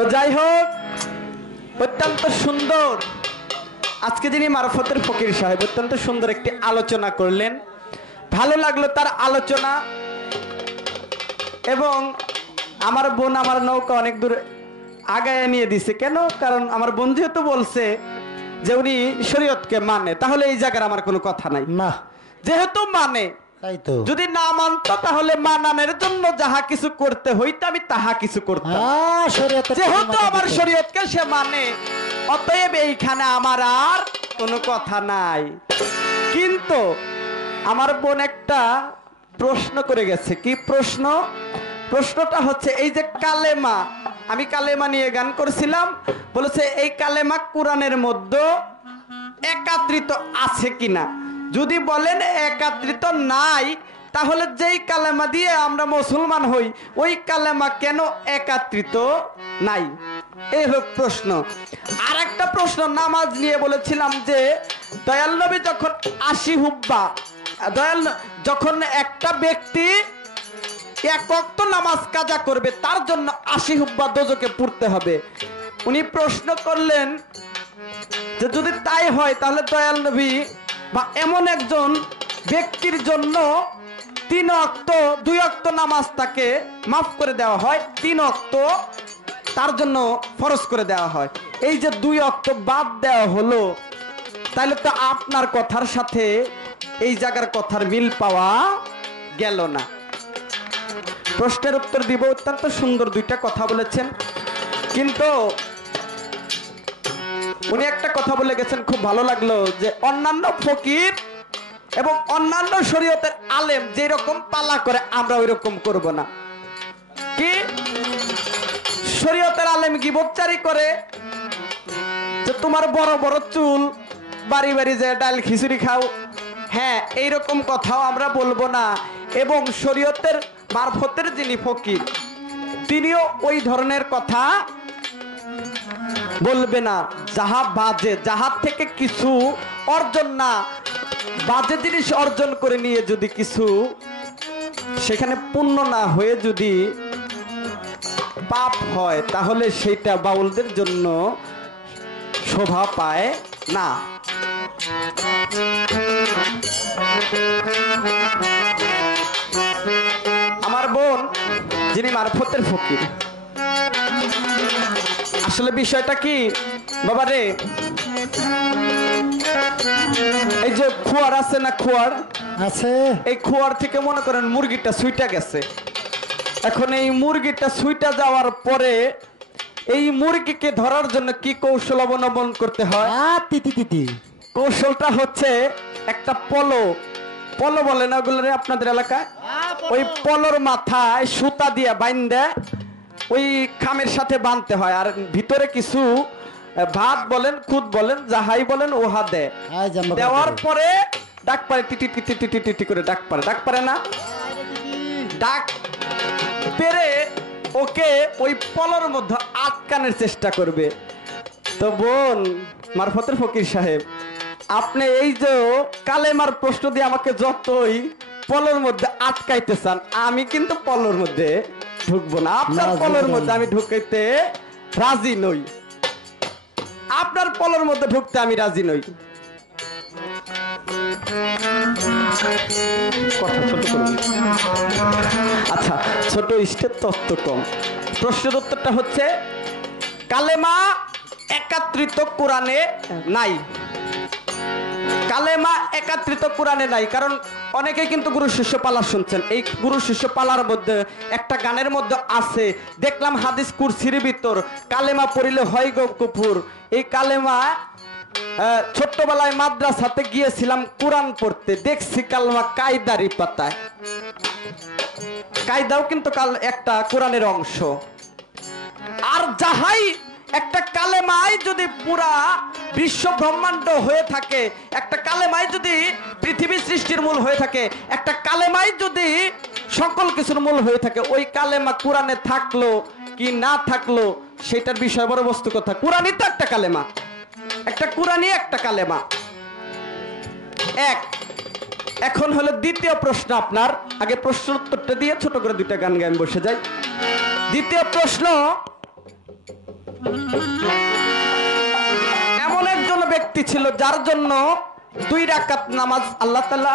তো যাই হোক, অত্যন্ত সুন্দর আজকে যিনি মারফতের ফকির সাহেব অত্যন্ত সুন্দর একটি আলোচনা করলেন। ভালো লাগলো তার আলোচনা। এবং আমার বোন আমার নৌকা অনেক দূর আগায় নিয়ে দিছে। কেন? কারণ আমার বোন যেহেতু বলছে যে উনি শরীয়তকে মানে, তাহলে এই জায়গার আমার কোনো কথা নাই। না, যেহেতু মানে, তাই তো। যদি না মানতো তাহলে মানানোর জন্য যাহা কিছু করতে হইতো আমি তাহা কিছু করতাম। যেহেতু আমার শরীয়তকে সে মানে, অতএব এইখানে আমার আর কোনো কথা নাই। কিন্তু আমার বোন একটা প্রশ্ন করে গেছে। কি প্রশ্ন? প্রশ্নটা হচ্ছে এই যে কালেমা, আমি কালেমা নিয়ে গান করছিলাম, বলেছে এই কালেমা কোরআনের মধ্যে একাত্রিত আছে কিনা। যদি বলেন একাত্রিত নাই, তাহলে যেই কালেমা দিয়ে আমরা মুসলমান হই ওই কালেমা কেন একাত্রিত নাই? এই হলো প্রশ্ন। আর একটা প্রশ্ন নামাজ নিয়ে বলেছিলাম যে দয়াল নবী যখন ৮০ হুব্বা, যখন একটা ব্যক্তি এক ওয়াক্ত নামাজ কাজা করবে তার জন্য ৮০ হুব্বা দোজখে পড়তে হবে। উনি প্রশ্ন করলেন যে যদি তাই হয় তাহলে দয়াল নবী বা এমন একজন ব্যক্তির জন্য ৩ ওয়াক্ত ২ ওয়াক্ত নামাজ তাকে মাফ করে দেওয়া হয়, ৩ ওয়াক্ত তার জন্য ফরজ করে দেওয়া হয়। এই যে ২ ওয়াক্ত বাদ দেওয়া হলো, তাহলে তো আপনার কথার সাথে এই জায়গার কথার মিল পাওয়া গেল না। প্রশ্নের উত্তর দিব। অত্যন্ত সুন্দর দুইটা কথা বলেছেন, কিন্তু উনি একটা কথা বলে গেছেন খুব ভালো লাগলো, যে অন্যান্য ফকির এবং অন্যান্য শরীয়তের আলেম যেরকম পালা করে আমরা ওই রকম করব না। কি? শরীয়তের আলেম গীবতচারি করে যে তোমার বড় বড় চুল, বাড়ি বাড়ি যে ডাল খিচুড়ি খাও, হ্যাঁ এইরকম কথাও আমরা বলবো না। এবং শরীয়তের মারফতের যিনি ফকির তিনিও ওই ধরনের কথা বলবে না। যাহা বাজে, যাহার থেকে কিছু অর্জন না, বাজে জিনিস অর্জন করে নিয়ে যদি কিছু সেখানে পুণ্য না হয়ে যদি পাপ হয়, তাহলে সেটা বাউলদের জন্য শোভা পায় না। আমার বোন যিনি মারফতের ফকির, আসলে বিষয়টা কি বাবা রে, এই যে খোয়ার আছে না, খোয়ার আছে, এই খোয়ার থেকে মনে করেন মুরগিটা ছুইটা গেছে। এখন এই মুরগিটা ছুইটা যাওয়ার পরে এই মুরগিকে ধরার জন্য কি কৌশল অবলম্বন করতে হয়? কৌশলটা হচ্ছে একটা পলো বলে না ওগুলো আপনাদের এলাকায়, ওই পলোর মাথায় সুতা দিয়ে বাইন্ধে ওই খামের সাথে বাঁধতে হয়, আর ভিতরে কিছু ভাত বলেন, খুদ বলেন, যাহাই বলেন ওহা দেওয়ার পরে ডাক পারে, টিটি টিটি টিটি টিটি করে ডাক পারে না, ডাক পেরে ওকে ওই পলোর মধ্যে আটকানোর চেষ্টা করবে। তো বোন মারফতের ফকির সাহেব, আপনি এই যে কালেমার প্রশ্ন দিয়ে আমাকে যতই পলোর মধ্যে আটকাইতে চান, আমি কিন্তু পলোর মধ্যে ঢুকবো না। আপনার পলোর মধ্যে আমি ঢুকাইতে রাজি নই, আপনার পলোর মধ্যে ঢুকতে আমি রাজি নই। কথা ছোট করবি। আচ্ছা, ছোট ইষ্টের তত্ত্ব কম। প্রশ্নের উত্তরটা হচ্ছে কালেমা একাত্রিত কোরআনে নাই। কালেমা একাত্রিত কোরআনে নাই, কারণ অনেকে কিন্তু গুরু শিষ্য পালা শুনছেন। এই গুরু শিষ্য পালার মধ্যে একটা গানের মধ্যে আছে, দেখলাম হাদিস কুরসির ভিতর কালেমা পড়িলে হয় গো কুফুর। এই কালেমা ছোট্টবেলায় মাদ্রাসাতে গিয়েছিলাম কোরআন পড়তে, দেখছি কালেমা কায়দারি পাতায়। কায়দাও কিন্তু একটা কোরআনের অংশ। আর যাহাই একটা কালেমায় যদি পুরা বিশ্ব ব্রহ্মাণ্ড হয়ে থাকে, একটা কালেমায় যদি পৃথিবী সৃষ্টির মূল হয়ে থাকে, একটা কালেমায় যদি সকল কিছুর মূল হয়ে থাকে, ওই কালেমা কোরআনে থাকলো কি না থাকলো সেটার বিষয় বড় বস্তু কথা। কোরআনই তো একটা কালেমা, একটা কোরআনই একটা কালেমা। এখন হলো দ্বিতীয় প্রশ্ন আপনার। আগে প্রশ্ন উত্তরটা দিয়ে ছোট করে দুইটা গান গান বসে যাই। দ্বিতীয় প্রশ্ন, এমন একজন ব্যক্তি ছিল যার জন্য 2 রাকাত নামাজ আল্লাহ তাআলা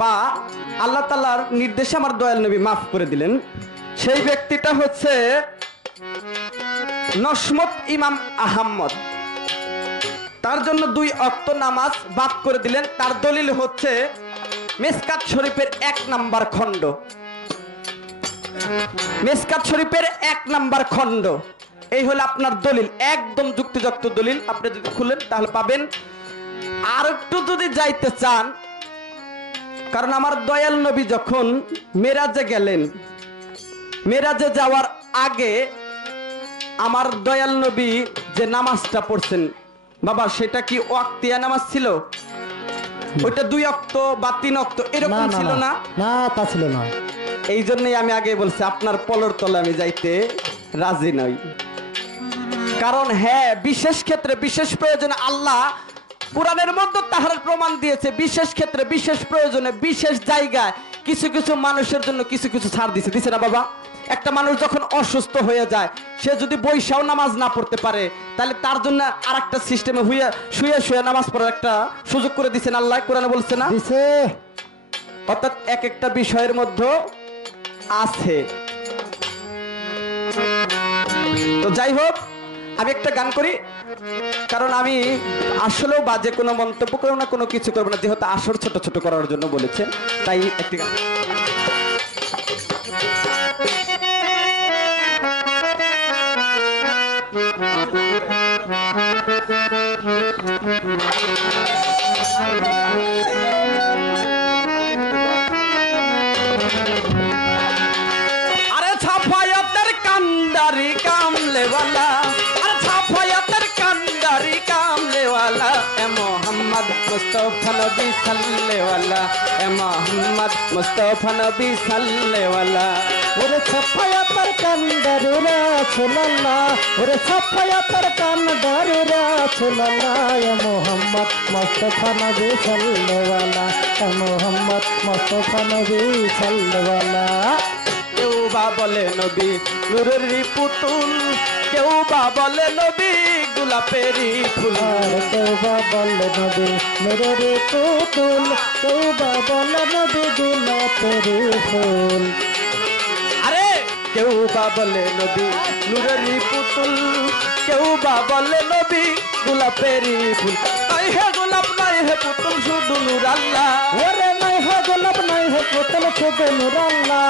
বা আল্লাহ তাআলার নির্দেশে আমার দয়াল নবী মাফ করে দিলেন। সেই ব্যক্তিটা হচ্ছে নসমত ইমাম আহমদ। তার জন্য 2 ওয়াক্ত নামাজ বাদ করে দিলেন। তার দলিল হচ্ছে মিসকাত শরীফের 1 নাম্বার খণ্ড। মিসকাত শরীফের 1 নাম্বার খণ্ড, এই হলো আপনার দলিল, একদম যুক্তিযুক্ত দলিল। আপনি যদি খুলেন তাহলে পাবেন। আর একটু যদি যাইতে চান, কারণ আমার দয়াল নবী যখন মেরাজে গেলেন, মেরাজে যাওয়ার আগে আমার দয়াল নবী যে নামাজটা পড়ছেন বাবা, সেটা কি ওয়াক্তিয়া নামাজ ছিল? ওইটা 2 ওয়াক্ত বা 3 ওয়াক্ত এরকম ছিল না? না, তা ছিল না। এই জন্যই আমি আগে বলছি আপনার পলর তলে আমি যাইতে রাজি নই। কারণ হ্যাঁ, বিশেষ ক্ষেত্রে বিশেষ প্রয়োজনে আল্লাহ কোরআনের মধ্যে তাহার প্রমাণ দিয়েছে। বিশেষ ক্ষেত্রে বিশেষ প্রয়োজনে বিশেষ জায়গায় কিছু কিছু মানুষের জন্য কিছু কিছু ছাড় দিছে না বাবা? একটা মানুষ যখন অসুস্থ হয়ে যায়, সে যদি বৈশাও নামাজ না পড়তে পারে, তাহলে তার জন্য আর একটা সিস্টেমে শুয়ে শুয়ে নামাজ পড়ার একটা সুযোগ করে দিচ্ছেন আল্লাহ, কোরআনে বলছে না? অর্থাৎ এক একটা বিষয়ের মধ্যে আছে। তো যাই হোক, আমি একটা গান করি, কারণ আমি আসলেও বাজে কোনো মন্তব্য করবো না, কোনো কিছু করবো না, যেহেতু আসর ছোট ছোট করার জন্য বলেছেন, তাই একটি গান। আরে ছাফায়াতের কান্দারি কামলেওয়ালা, আরে ছাফায়াতের কান্দারি কামলেওয়ালা, এ মোহাম্মদ মুস্তাফা নবী সাল্লেওয়ালা, এ মোহাম্মদ মুস্তাফা নবী সাল্লেওয়ালা। ওরে ছাফায়াতের কান্দারি রাসূলুল্লাহ, ওরে ছাফায়াতের কান্দারি রাসূলুল্লাহ, এ মোহাম্মদ মুস্তাফা নবী সাল্লেওয়ালা, এ মোহাম্মদ মুস্তাফা নবী সাল্লেওয়ালা। কেউ বা বলে নবী নূরের পুতুল, কেউ বা বলে নবী গোলাপেরই ফুল, আর কেউ বা বলে নবী নূরের পুতুল, কেউ বা বলে নবী গোলাপেরই ফুল। আরে কেউ বা বলে নবী নূরের পুতুল, কেউ বা বলে নবী গোলাপেরই ফুল। নাই হে গোলাপ নাই হে পুতুল, শুধু নূর আল্লাহ। ওরে নাই হে গোলাপ নাই হে পুতুল, শুধু নূর আল্লাহ।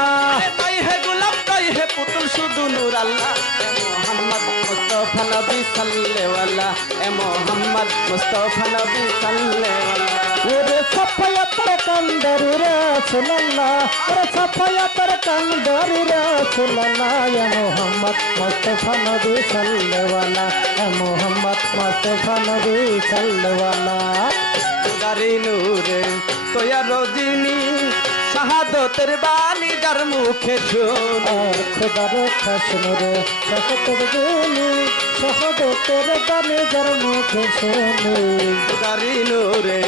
নাই হে গোলাপ নাই হে পুতুল, শুধু নূর আল্লাহ। মোহাম্মদ মুস্তাফা নবী সাল্লেওয়ালা, এ মোহাম্মদ মুস্তাফা নবী সাল্লেওয়ালা। ওরে ছাফায়াতের কান্দারি রাসূলুল্লাহ, ওরে ছাফায়াতের কান্দারি রাসূলুল্লাহ, এ মোহাম্মদ মুস্তাফা নবী সাল্লেওয়ালা, এ মোহাম্মদ মুস্তাফা নবী সাল্লেওয়ালা। গারি নূরে তোয়া রজনী, শাহাদতের বাণী যার মুখে শুনি। খোদার খাসনুরে শহদতের গুনি, শহদতের বাণী যার মুখে শুনি। গারি নূরে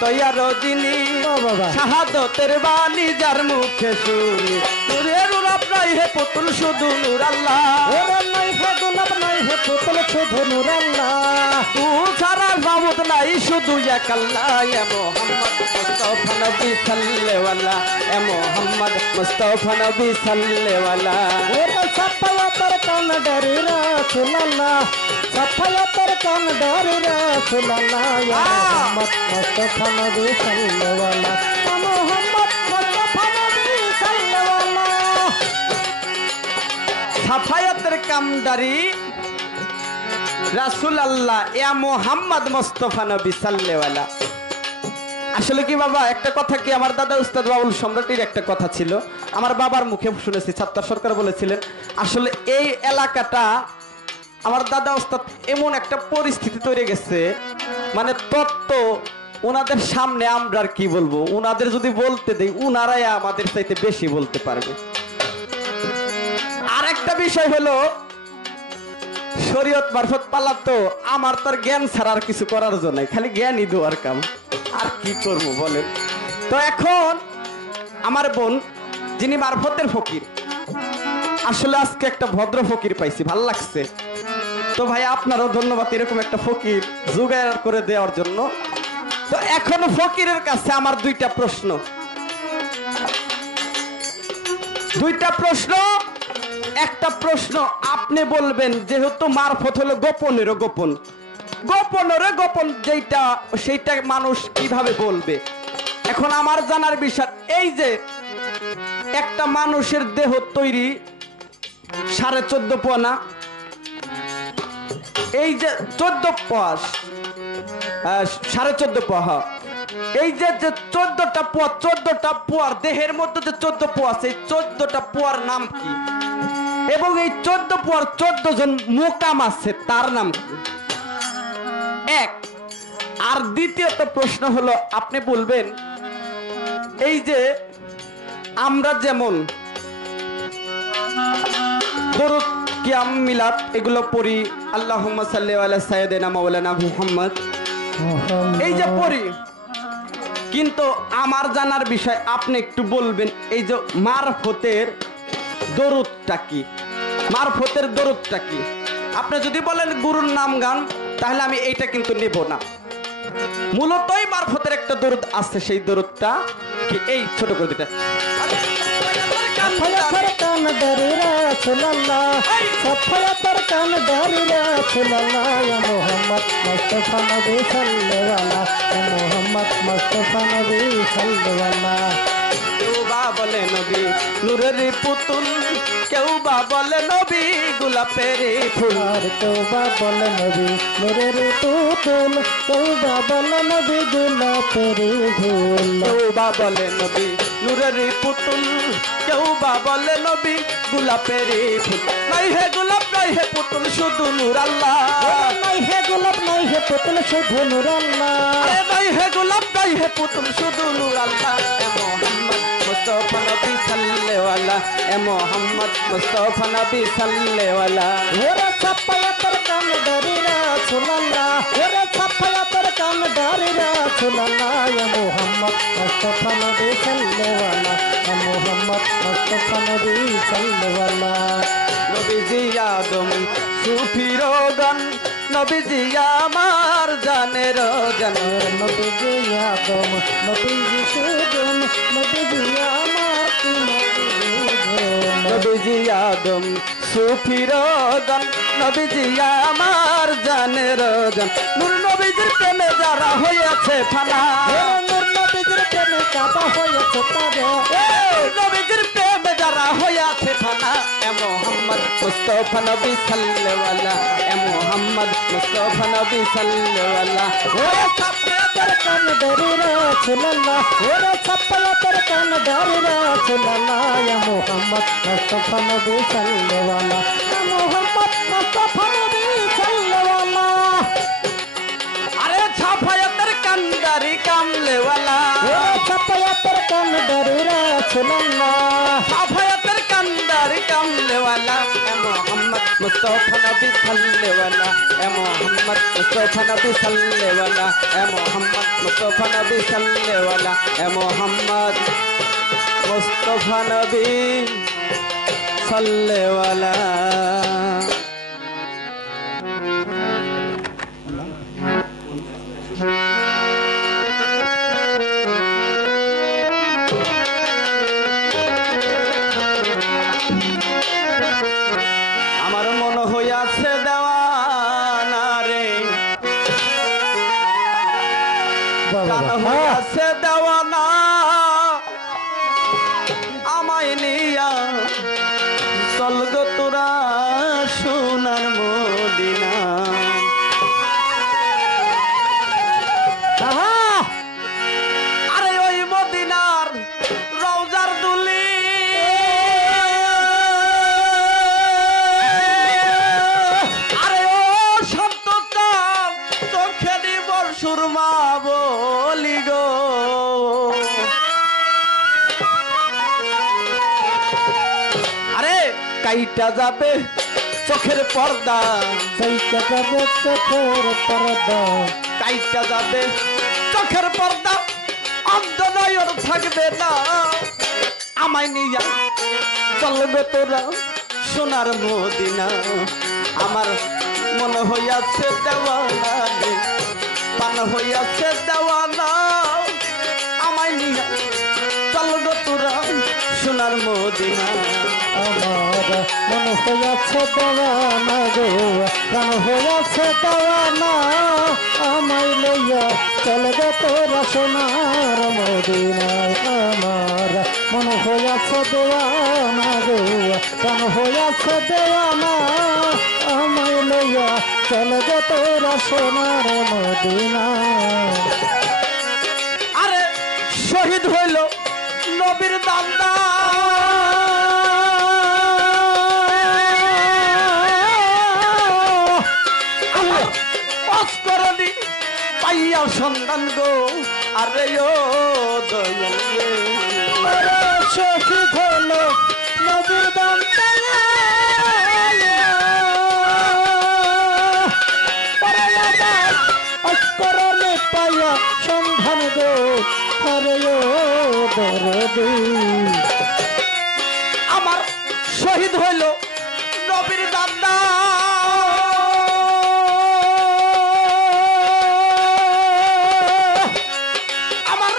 তোয়া রজনী, শাহাদতের বাণী যার মুখে শুনি। নূরের রূপ নাই হে পুতুল, শুধু নূর আল্লাহ। ওরে নাই হে গোলাপ নাই হে পুতুল, শুধু নূর আল্লাহ। তু ছাড়া মাবুদ নাই, শুধু এক আল্লাহ। এ মোহাম্মদ মুস্তাফা নবী সাল্লেওয়ালা, এ মোহাম্মদ মুস্তাফা নবী সাল্লেওয়ালা। ওরে ছাফায়াতের কান্দারি রাসূলুল্লাহ, ছাফায়াতের কান্দারি রাসূলুল্লাহ, ইয়া মোহাম্মদ মুস্তাফা নবী সাল্লেওয়ালা, ইয়া মোহাম্মদ মুস্তাফা নবী সাল্লেওয়ালা। ছাফায়াতের কামদারি রাসূল আল্লাহ, ইয়া মোহাম্মদ মুস্তাফা নবী সাল্লেওয়ালা। আসলে কি বাবা, একটা কথা কি, আমার দাদা উস্তাদ বাউল সম্রাটের একটা কথা ছিল, আমার বাবার মুখে শুনেছি, ছাত্র সরকার বলেছিলেন। আসলে এই এলাকাটা আমার দাদা উস্তাদ এমন একটা পরিস্থিতি তৈরি গেছে, মানে তত্ত্ব ওনাদের সামনে আমরা আর কি বলবো, ওনাদের যদি বলতে দেই ওনারাই আমাদের চাইতে বেশি বলতে পারবে। আর একটা বিষয় হলো, শরীয়ত মারফত পালা তো আমার তার জ্ঞান ছাড়া আর কিছু করার জন্য নাই, খালি জ্ঞানই দেওয়ার কাম, আর কি করবো বলেন। তো এখন আমার বোন যিনি মারফতের ফকির, আসলে আজকে একটা ভদ্র ফকির পাইছি, ভাল লাগছে। তো ভাই আপনারও ধন্যবাদ এরকম একটা ফকির জোগাড় করে দেওয়ার জন্য। তো এখন ফকিরের কাছে আমার দুইটা প্রশ্ন। একটা প্রশ্ন আপনি বলবেন, যেহেতু মারফত হলো গোপনেরও গোপন, যেটা সেইটা মানুষ কিভাবে বলবে। এখন আমার জানার বিষয়, এই যে একটা মানুষের দেহ তৈরি 14.5 পোয়া না, এই যে 14 পোয়া, 14.5 পোয়া, এই যে 14টা পোয়া, 14টা পোয়ার দেহের মধ্যে যে 14 পোয়া আছে, এই 14টা পোয়ার নাম কি? এবং এই 14 পোয়ার 14 জন মোকাম আছে, তার নাম কি? এক। আর দ্বিতীয়ত প্রশ্ন হলো, আপনি বলবেন এই যে আমরা যেমন দরুদ কিয়াম মিলাদ এগুলো পড়ি, আল্লাহুম্মা সাল্লি আলা সাইয়্যিদিনা মাওলানা মুহাম্মদ, এই যে পড়ি, কিন্তু আমার জানার বিষয় আপনি একটু বলবেন এই যে মারফতের দরুদটা কি? মারফতের দরুদটা কি? আপনি যদি বলেন গুরুর নাম গান, তাহলে আমি এইটা কিন্তু নেব না। মূলতই মারফতের একটা দরুদ আছে, সেই দরুদটা কি? এই ছোট করে দিটা সফলতার কান দারি রাসূলুল্লাহ, সফলতার কান দারি রাসূলুল্লাহ, ইয়া মুহাম্মদ মুস্তাফা নবী সাল্লাল্লাহু, ইয়া মুহাম্মদ মুস্তাফা নবী সাল্লাল্লাহু। কেউ বা বলে নবী নূরের পুতুল, কেউ বা বলে নবী গোলাপের ফুল, আর কেউ বা বলে নবী নূরের পুতুল, কেউ বা বলে নবী গোলাপের ফুল। কেউ বা বলে নবী নূরের পুতুল, কেউ বা বলে নবী গোলাপের ফুল। নাই হে গোলাপ নাই হে পুতুল, শুধু নূর আল্লাহ। নাই হে গোলাপ নাই হে পুতুল, শুধু নূর আল্লাহ। নাই হে গোলাপ নাই হে পুতুল, শুধু নূর আল্লাহ। মোহাম্মদ মুস্তাফা নবী সাল্লেওয়ালা, এ মোহাম্মদ মুস্তাফা নবী সাল্লেওয়ালা। ওরে সাফায়াতের কান দারি রাসূলুল্লাহ, ওরে সাফায়াতের কান দারি রাসূলুল্লাহ, ইয়া মুহাম্মদ মুস্তাফা নবী সাল্লাল্লাহু, ইয়া মুহাম্মদ মুস্তাফা নবী সাল্লাল্লাহু। নবীজি আদম সুফির গান, নবীজি আমার জানের জান, নবীজি আদম নবীজি সুজন, নবীজি আমার নবীজি আদম সুফির গান, নবীজি আমার জানের জান। নূর নবীজির প্রেমে যারা হয়েছে ফানা, নূর নবীজির প্রেমে কাবা হয়েছে তারা, নবীজির প্রেমে যারা হয়েছে ফানা, এ মোহাম্মদ মুস্তাফা নবী সাল্লাল্লাহু, এ মোহাম্মদ মুস্তাফা নবী সাল্লাল্লাহু। ওরে সাফায়াতের কান দারি রাসূলুল্লাহ, ওরে সাফায়াতের কান দারি রাসূলুল্লাহ, ইয়া মুহাম্মদ মুস্তাফা নবী সাল্লাল্লাহু, ইয়া মুহাম্মদ মুস্তাফা নবী সাল্লাল্লাহু। আরে ছাফায়াতের কান্দারি কামলেওয়ালা, ওরে সাফায়াতের কান দারি রাসূলুল্লাহ, ছাফায়াতের কান্দারি কামলেওয়ালা, এ মোহাম্মদ মুস্তাফা নবী সাল্লাল্লাহু, এ মোহাম্মদ মুস্তাফা নবী সাল্লাল্লাহু, এ মোহাম্মদ মুস্তাফা নবী সাল্লাল্লাহু, এ মোহাম্মদ মুস্তাফা নবী সাল্লাল্লাহু। আমার মন হইয়াছে দেওয়ানা রে, প্রাণ হইয়াছে দেওয়ানা, আমায় নিয়া চল গো তোরা সোনার মদিনা। আরে ওই মদিনার রওজার দুলি, আরে ও সন্ততা চোখে নিবর সুরমা বলি গো। আরে কাইটা যাবে চোখের পর্দা, সেইটা যাবে চোখের পর্দা, কাইটা যাবে চোখের পর্দা, অন্ধ নয়ন থাকবে না, আমায় নিয়া চলবে তোরা সোনার মদিনা আমার মন হইয়াছে দেওয়ানা রে পান হইয়াছে দেওয়ানা আমায় নিয়ে চল গো তোরা সোনার মদিনা আমার মন হইয়াছে দেওয়ানা গো প্রাণ হইয়াছে দেওয়ানা আমায় লইয়া চল গে তোরা সোনার মদিনায় আমার মন হইয়াছে দেওয়ানা গো প্রাণ হইয়াছে দেওয়ানা আমায় লইয়া চল গে তোরা সোনার মদিনায় আরে শহীদ হইল নবীর দাদা অস্করণী পাইয়া সন্তান গো আরে ও দয়াল রে শহীদ হলো নবীর দাদা অস্করণে পাইয়া সন্ধান গো আরে ও দরদি আমার শহীদ হইল নবীর দাদা আমার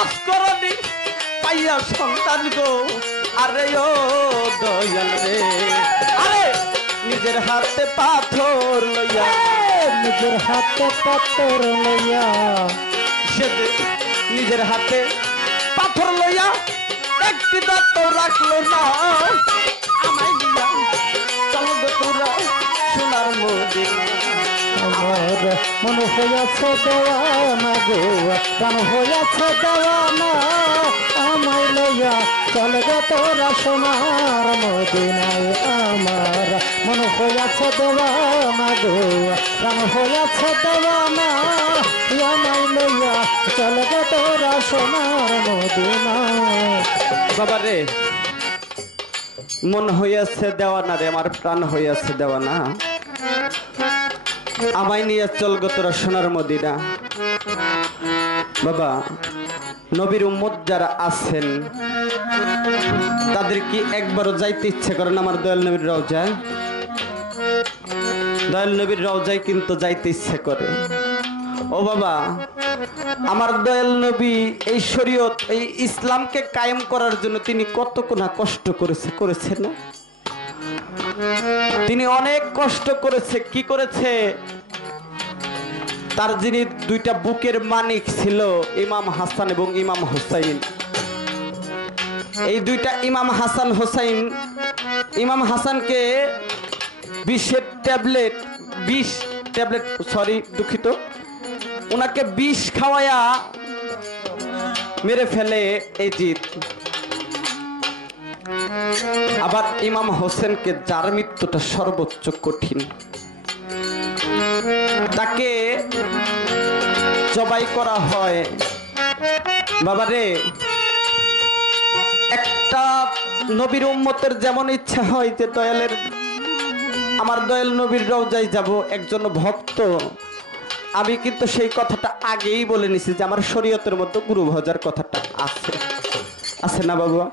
অস্করণী পাইয়া সন্তান গো আরে ও দয়াল রে আরে নিজের হাতে পাথর লইয়া নিজের হাতে পাথর লইয়া সে নিজের হাতে পাথর লইয়া একটি দাঁত রাখলো না আমায় নিয়া চল গো তোরা সোনার মদিনা আমার মন হইয়াছে দেওয়ানা গো প্রাণ হইয়াছে দেওয়ানা আমায় লইয়া চল গে তোরা সোনার মদিনায় আমার মন হইয়াছে দেওয়ানা গো প্রাণ হইয়াছে দেওয়ানা আমায় লইয়া চল গে তোরা সোনার মদিনায় বাবা রে মন হইয়াছে দেওয়ানা রে আমার প্রাণ হইয়াছে দেওয়ানা আমায় নিয়ে চল গো তোরা সোনার মদিনা বাবা নবীর উম্মত যারা আছেন তাদের কি একবারও যাইতে ইচ্ছে করে না আমার দয়াল নবীর রওজায় দয়াল নবীর রওজায় কিন্তু যাইতে ইচ্ছে করে ও বাবা আমার দয়াল নবী এই শরীয়ত এই ইসলামকে কায়েম করার জন্য তিনি কত না কষ্ট করেছে না তিনি অনেক কষ্ট করেছে কি করেছে তার যিনি দুইটা বুকের মানিক ছিল ইমাম হাসান এবং ইমাম হুসাইন এই দুইটা ইমাম হাসান হুসাইন ইমাম হাসানকে 20 ট্যাবলেট সরি দুঃখিত ওনাকে 20 খাওয়ায়া মেরে ফেলে এই জিত আবার ইমাম হোসেনকে যার মৃত্যুটা সর্বোচ্চ কঠিন তাকে জবাই করা হয় বাবারে একটা নবীর উম্মতের যেমন ইচ্ছা হয় যে দয়ালের আমার দয়াল নবীর রওজায় যাব একজন ভক্ত আমি কিন্তু সেই কথাটা আগেই বলে নিছি যে আমার শরীয়তের মধ্যে গুরু ভজার কথাটা আছে না বাবা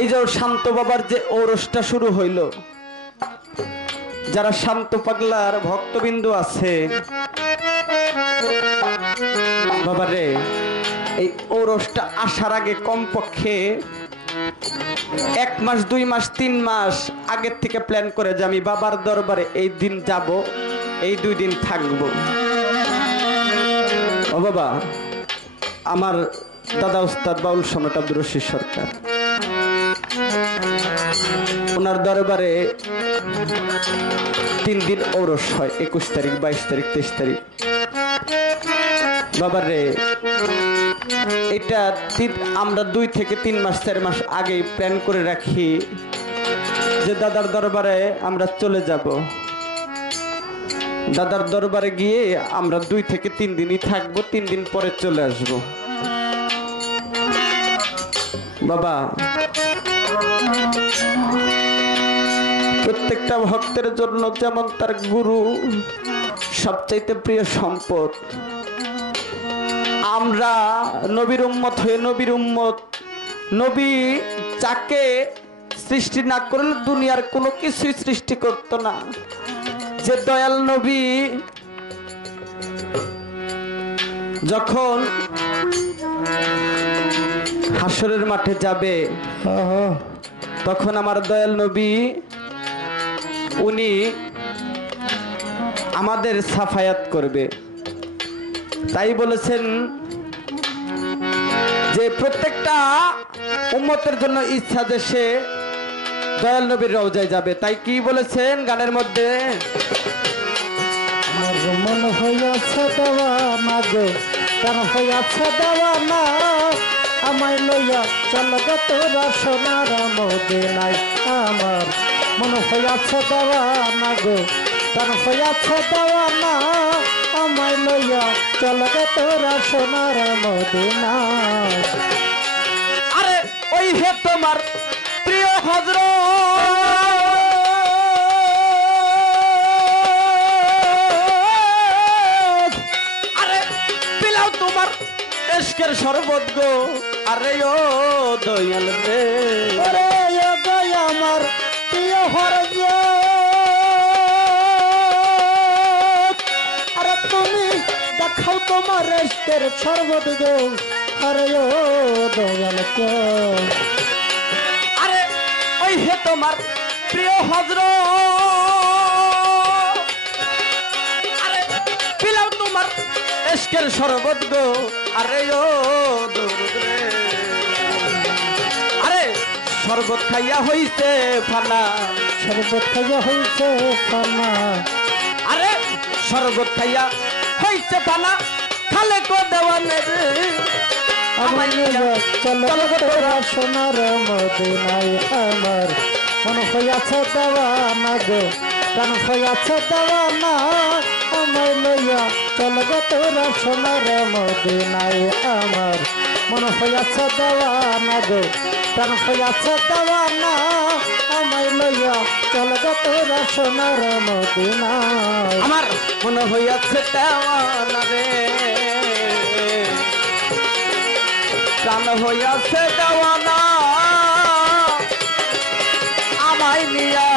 এই যে শান্ত বাবার যে ঔরসটা শুরু হইল যারা শান্ত পাগলার ভক্তবিন্দু আছে বাবারে এই ঔরসটা আসার আগে কমপক্ষে 1 মাস 2 মাস 3 মাস আগের থেকে প্ল্যান করে যে আমি বাবার দরবারে এই দিন যাব এই 2 দিন থাকবো ও বাবা আমার দাদা উস্তাদ বাউল সম্রাট আব্দুর রশিদ সরকার ওনার দরবারে 3 দিন ঔরস হয় 21 তারিখ 22 তারিখ 23 তারিখ বাবারে এটা আমরা 2 থেকে 3 মাস 4 মাস আগেই প্ল্যান করে রাখি যে দাদার দরবারে আমরা চলে যাব দাদার দরবারে গিয়ে আমরা 2 থেকে 3 দিনই থাকবো 3 দিন পরে চলে আসব বাবা প্রত্যেকটা ভক্তের জন্য যেমন তার গুরু সবচাইতে প্রিয় সম্পদ আমরা নবীর উম্মত হয়ে নবীর উম্মত নবী যাকে সৃষ্টি না করলে দুনিয়ার কোনো কিছুই সৃষ্টি করতো না। যে দয়াল নবী যখন হাসরের মাঠে যাবে তখন আমার দয়াল নবী উনি আমাদের সাফায়াত করবে। তাই বলেছেন যে প্রত্যেকটা উম্মতের জন্য ইচ্ছা যে সে দয়াল নবীর রওজায় যাবে। তাই কি বলেছেন গানের মধ্যে, আমার মন হইয়াছে দেওয়ানা গো, প্রাণ হইয়াছে দেওয়ানা, আমায় লইয়া চল গে তোরা সোনার মদিনায়। আমার মন হইয়াছে দেওয়ানা গো, প্রাণ হইয়াছে দেওয়ানা, আমায় লইয়া চল গে তোরা সোনার মদিনায়। আরে ওই হে তোমার প্রিয় হযরত, আরে পিলাও তোমার ইশকের শরবত গো, আরে ও দয়াল রে, ওরে ও গো আমার প্রিয় হযরত, আরে তুমি দেখাও তোমার ইশকের শরবত গো, আরে ও দয়াল কে। আরে ওই হে তোমার প্রিয় হযরত, আরে পিলাও তোমার ইশকের শরবত গো, আরে ও দরুদ রে, আরে শরবত খাইয়া হইছে ফানা, শরবত খাইয়া হইছে ফানা, আরে শরবত খাইয়া হইছে ফানা, খালে কো দেওয়ানে রে, আমার চল তোরা সোনার মদিনায়। আমার মন হইয়াছে দেওয়ানা গো, প্রাণ হইয়াছে দেওয়ানা, আমায় লইয়া চল গো তোরা সোনার মদিনায়। আমার মন হইয়াছে দেওয়ানা গো, প্রাণ হইয়াছে দেওয়ানা, আমায় লইয়া চল গো তোরা সোনার মদিনায়। আমার মনে হইয়াছে দেওয়ানা রে, প্রাণ হইয়াছে দেওয়ানা, আমায় নিয়া